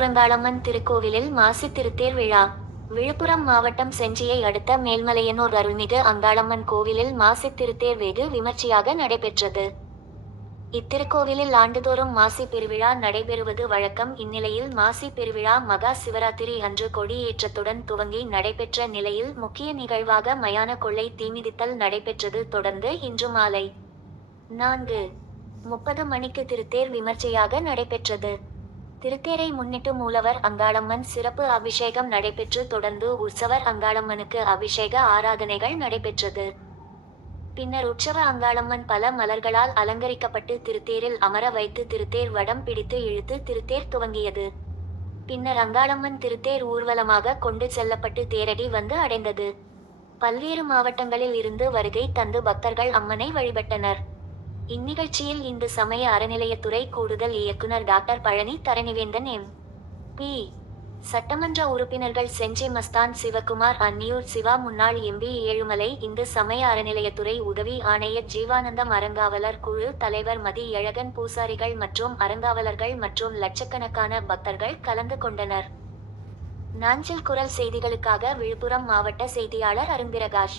மேல்மலையனூரங்காளம்மன் திருக்கோவிலில் மாசி திருத்தேர் விழா. விழுப்புரம் மாவட்டம் செஞ்சியை அடுத்த மேல்மலையனூர் அருள்மிகு அங்காளம்மன் கோவிலில் மாசி திருத்தேர் வெகு விமர்சையாக நடைபெற்றது. இத்திருக்கோவிலில் ஆண்டுதோறும் மாசி பெருவிழா நடைபெறுவது வழக்கம். இந்நிலையில் மாசி பெருவிழா மகா சிவராத்திரி அன்று கொடியேற்றத்துடன் துவங்கி நடைபெற்ற நிலையில் முக்கிய நிகழ்வாக மயான கொள்ளை தீமிதித்தல் நடைபெற்றது. தொடர்ந்து இன்று மாலை 4:30 மணிக்கு திருத்தேர் விமர்சையாக நடைபெற்றது. திருத்தேரை முன்னிட்டு மூலவர் அங்காளம்மன் சிறப்பு அபிஷேகம் நடைபெற்று தொடர்ந்து உற்சவர் அங்காளம்மனுக்கு அபிஷேக ஆராதனைகள் நடைபெற்றது. பின்னர் உற்சவ அங்காளம்மன் பல மலர்களால் அலங்கரிக்கப்பட்டு திருத்தேரில் அமர வைத்து திருத்தேர் வடம் பிடித்து இழுத்து திருத்தேர் துவங்கியது. பின்னர் அங்காளம்மன் திருத்தேர் ஊர்வலமாக கொண்டு செல்லப்பட்டு தேரடி வந்து அடைந்தது. பல்வேறு மாவட்டங்களில் இருந்து வருகை தந்து பக்தர்கள் அம்மனை வழிபட்டனர். இந்நிகழ்ச்சியில் இந்து சமய அறநிலையத்துறை கூடுதல் இயக்குனர் டாக்டர் பழனி தரணிவேந்தன், எம்.பி. சட்டமன்ற உறுப்பினர்கள் செஞ்சி மஸ்தான் சிவகுமார், அன்னியூர் சிவா, முன்னாள் எம்பி ஏழுமலை, இந்து சமய அறநிலையத்துறை உதவி ஆணையர் ஜீவானந்தம், அறங்காவலர் குழு தலைவர் மதி எழகன், பூசாரிகள் மற்றும் அறங்காவலர்கள் மற்றும் லட்சக்கணக்கான பக்தர்கள் கலந்து கொண்டனர். நாஞ்சில் குரல் செய்திகளுக்காக விழுப்புரம் மாவட்ட செய்தியாளர் அரும்பிரகாஷ்.